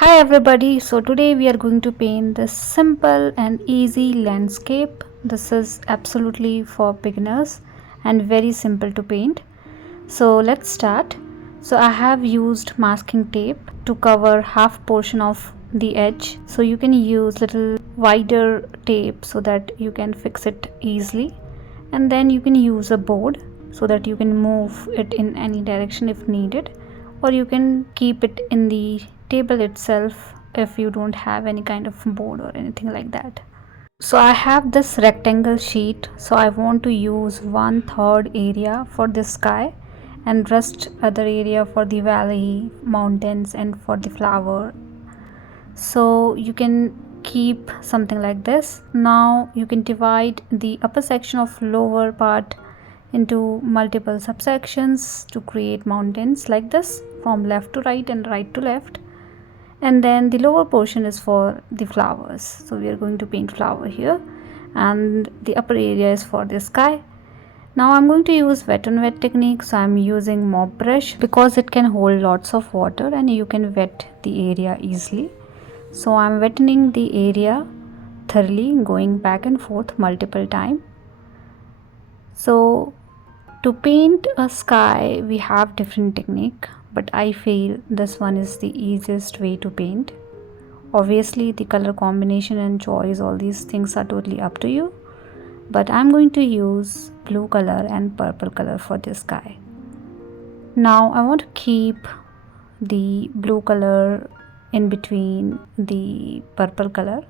Hi everybody, so today we are going to paint this simple and easy landscape. This is absolutely for beginners and very simple to paint. So let's start. So I have used masking tape to cover half portion of the edge. So you can use little wider tape so that you can fix it easily. And then you can use a board so that you can move it in any direction if needed, or you can keep it in the table itself if you don't have any kind of board or anything like that. So I have this rectangle sheet, so I want to use 1/3 area for the sky and rest other area for the valley, mountains and for the flower. So you can keep something like this. Now you can divide the upper section of lower part into multiple subsections to create mountains like this, from left to right and right to left. And then the lower portion is for the flowers, so we are going to paint flower here, and the upper area is for the sky. Now I'm going to use wet on wet technique, so I'm using mop brush because it can hold lots of water and you can wet the area easily. So I'm wetting the area thoroughly, going back and forth multiple times. So to paint a sky we have different technique, but I feel this one is the easiest way to paint. Obviously the color combination and choice, all these things are totally up to you, but I'm going to use blue color and purple color for this sky. Now I want to keep the blue color in between the purple color,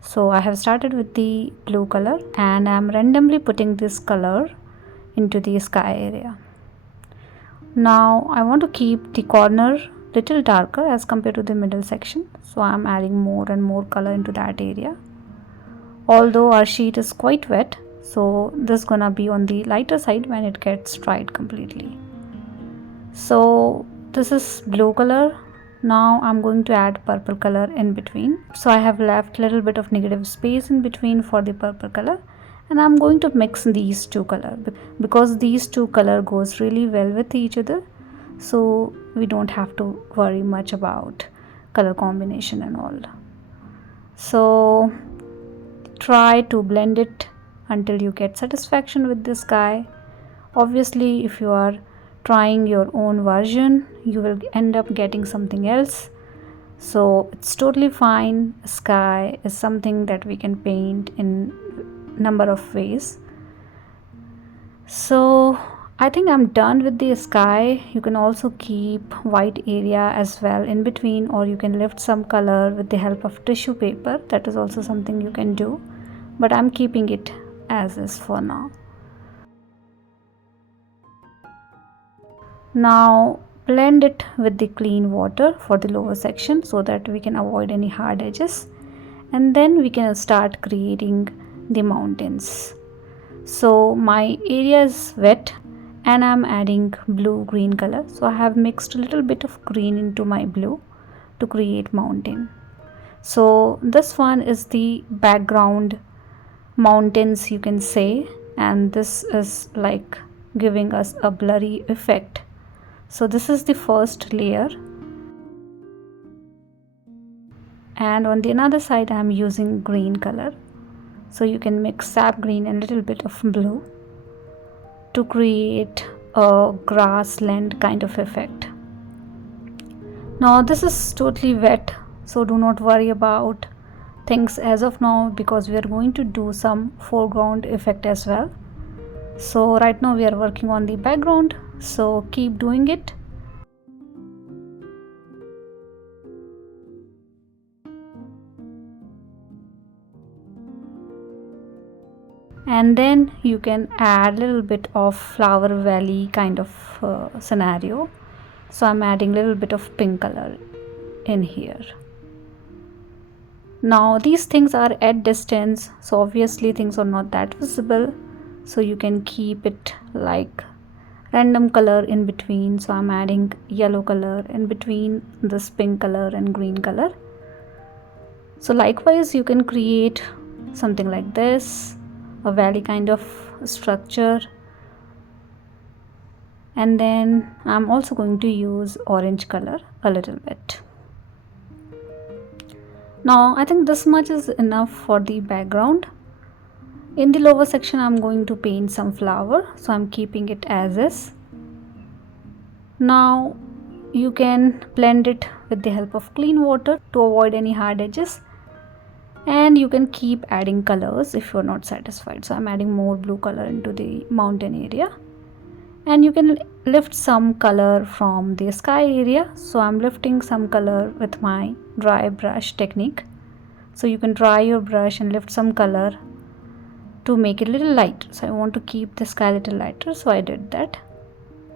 so I have started with the blue color and I'm randomly putting this color into the sky area. Now I want to keep the corner little darker as compared to the middle section, so I'm adding more and more color into that area. Although our sheet is quite wet, so this is gonna be on the lighter side when it gets dried completely. So this is blue color. Now I'm going to add purple color in between, so I have left little bit of negative space in between for the purple color, and I'm going to mix these two color because these two color goes really well with each other, so we don't have to worry much about color combination and all. So try to blend it until you get satisfaction with this sky. Obviously if you are trying your own version you will end up getting something else, so it's totally fine. Sky is something that we can paint in number of ways. So I think I'm done with the sky. You can also keep white area as well in between, or you can lift some color with the help of tissue paper. That is also something you can do, but I'm keeping it as is for now. Now blend it with the clean water for the lower section so that we can avoid any hard edges, and then we can start creating the mountains. So my area is wet and I'm adding blue green color, so I have mixed a little bit of green into my blue to create mountain. So this one is the background mountains you can say, and this is like giving us a blurry effect. So this is the first layer, and on the another side I am using green color, so you can mix sap green and little bit of blue to create a grassland kind of effect. Now this is totally wet, so do not worry about things as of now because we are going to do some foreground effect as well. So right now we are working on the background, so keep doing it. And then you can add a little bit of flower valley kind of scenario, so I'm adding a little bit of pink color in here. Now these things are at distance, so obviously things are not that visible, so you can keep it like random color in between. So I'm adding yellow color in between this pink color and green color. So likewise you can create something like this, a valley kind of structure. And then I'm also going to use orange color a little bit. Now I think this much is enough for the background. In the lower section I'm going to paint some flower, so I'm keeping it as is. Now you can blend it with the help of clean water to avoid any hard edges, and you can keep adding colors if you're not satisfied. So I'm adding more blue color into the mountain area, and you can lift some color from the sky area. So I'm lifting some color with my dry brush technique. So you can dry your brush and lift some color to make it a little light. So I want to keep the sky a little lighter, so I did that.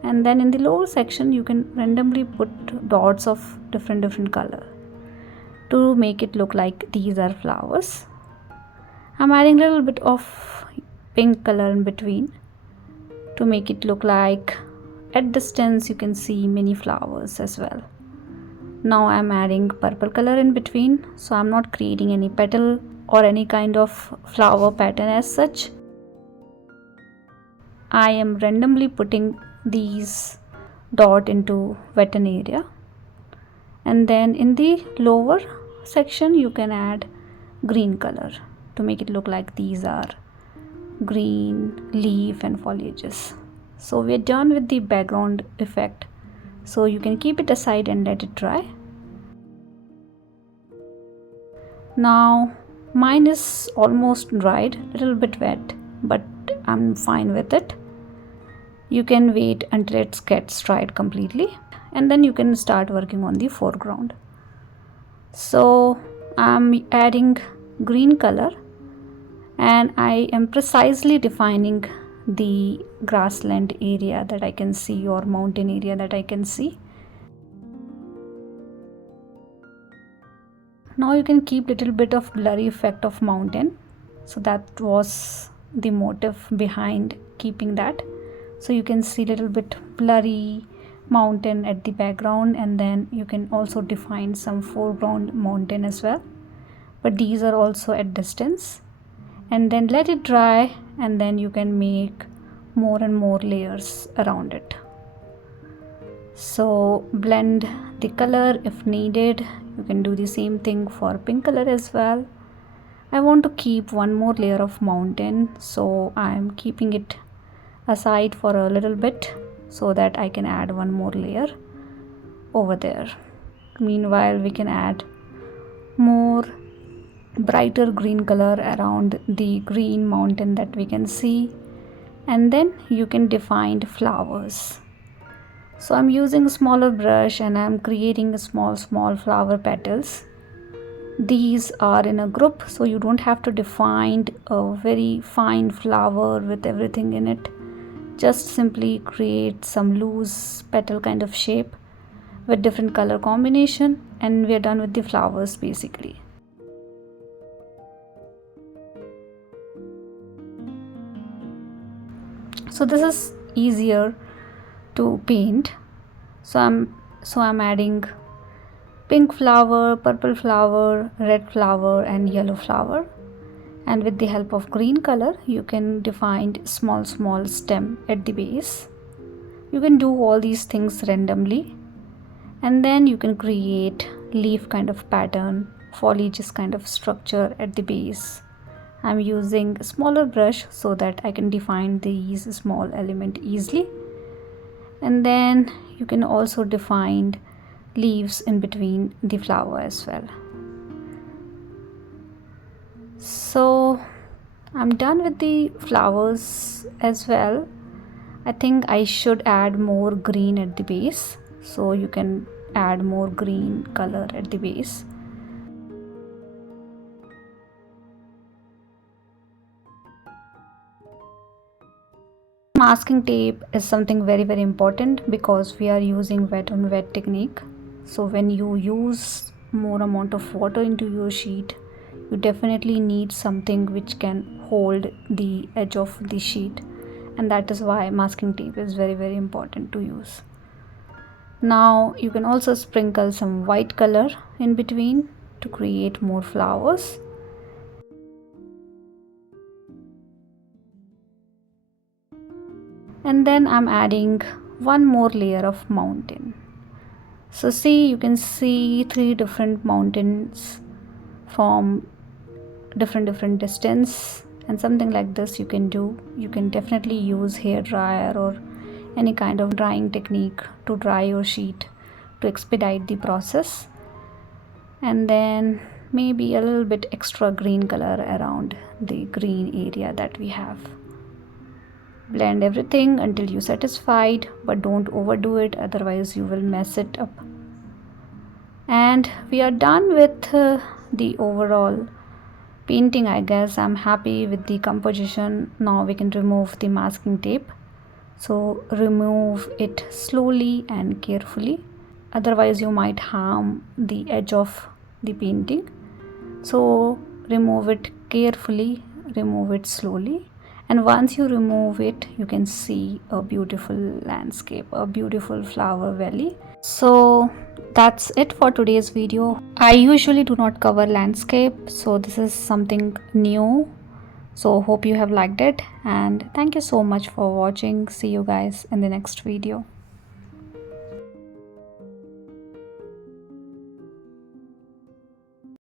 And then in the lower section you can randomly put dots of different color to make it look like these are flowers. I'm adding a little bit of pink color in between to make it look like at distance you can see many flowers as well. Now I'm adding purple color in between, so I'm not creating any petal or any kind of flower pattern as such. I am randomly putting these dot into wetland area, and then in the lower section you can add green color to make it look like these are green leaf and foliages. So we're done with the background effect, so you can keep it aside and let it dry. Now mine is almost dried, a little bit wet, but I'm fine with it. You can wait until it gets dried completely, and then you can start working on the foreground. So I'm adding green color, and I am precisely defining the grassland area that I can see or mountain area that I can see. Now you can keep little bit of blurry effect of mountain, so that was the motive behind keeping that. So you can see little bit blurry mountain at the background, and then you can also define some foreground mountain as well, but these are also at distance. And then let it dry, and then you can make more and more layers around it. So blend the color if needed. You can do the same thing for pink color as well. I want to keep one more layer of mountain, so I am keeping it aside for a little bit so that I can add one more layer over there. Meanwhile we can add more brighter green color around the green mountain that we can see, and then you can define flowers. So I'm using a smaller brush and I'm creating small flower petals. These are in a group, so you don't have to define a very fine flower with everything in it. Just simply create some loose petal kind of shape with different color combination, and we are done with the flowers basically. So this is easier to paint. So I'm adding pink flower, purple flower, red flower and yellow flower, and with the help of green color you can define small stem at the base. You can do all these things randomly, and then you can create leaf kind of pattern, foliages kind of structure at the base. I'm using a smaller brush so that I can define these small element easily, and then you can also define leaves in between the flower as well. So I'm done with the flowers as well. I think I should add more green at the base, so you can add more green color at the base. Masking tape is something very important because we are using wet on wet technique. So when you use more amount of water into your sheet, you definitely need something which can hold the edge of the sheet, and that is why masking tape is very important to use. Now you can also sprinkle some white color in between to create more flowers. And then I'm adding one more layer of mountain. So see, you can see 3 different mountains from different distance, and something like this you can do. You can definitely use hair dryer or any kind of drying technique to dry your sheet to expedite the process. And then maybe a little bit extra green color around the green area that we have. Blend everything until you're satisfied, but don't overdo it, otherwise you will mess it up. And we are done with the overall painting, I guess. I'm happy with the composition. Now we can remove the masking tape. So remove it slowly and carefully, otherwise you might harm the edge of the painting. So remove it carefully, remove it slowly, and once you remove it, you can see a beautiful landscape, a beautiful flower valley. So that's it for today's video. I usually do not cover landscape, so this is something new. So hope you have liked it, and thank you so much for watching. See you guys in the next video.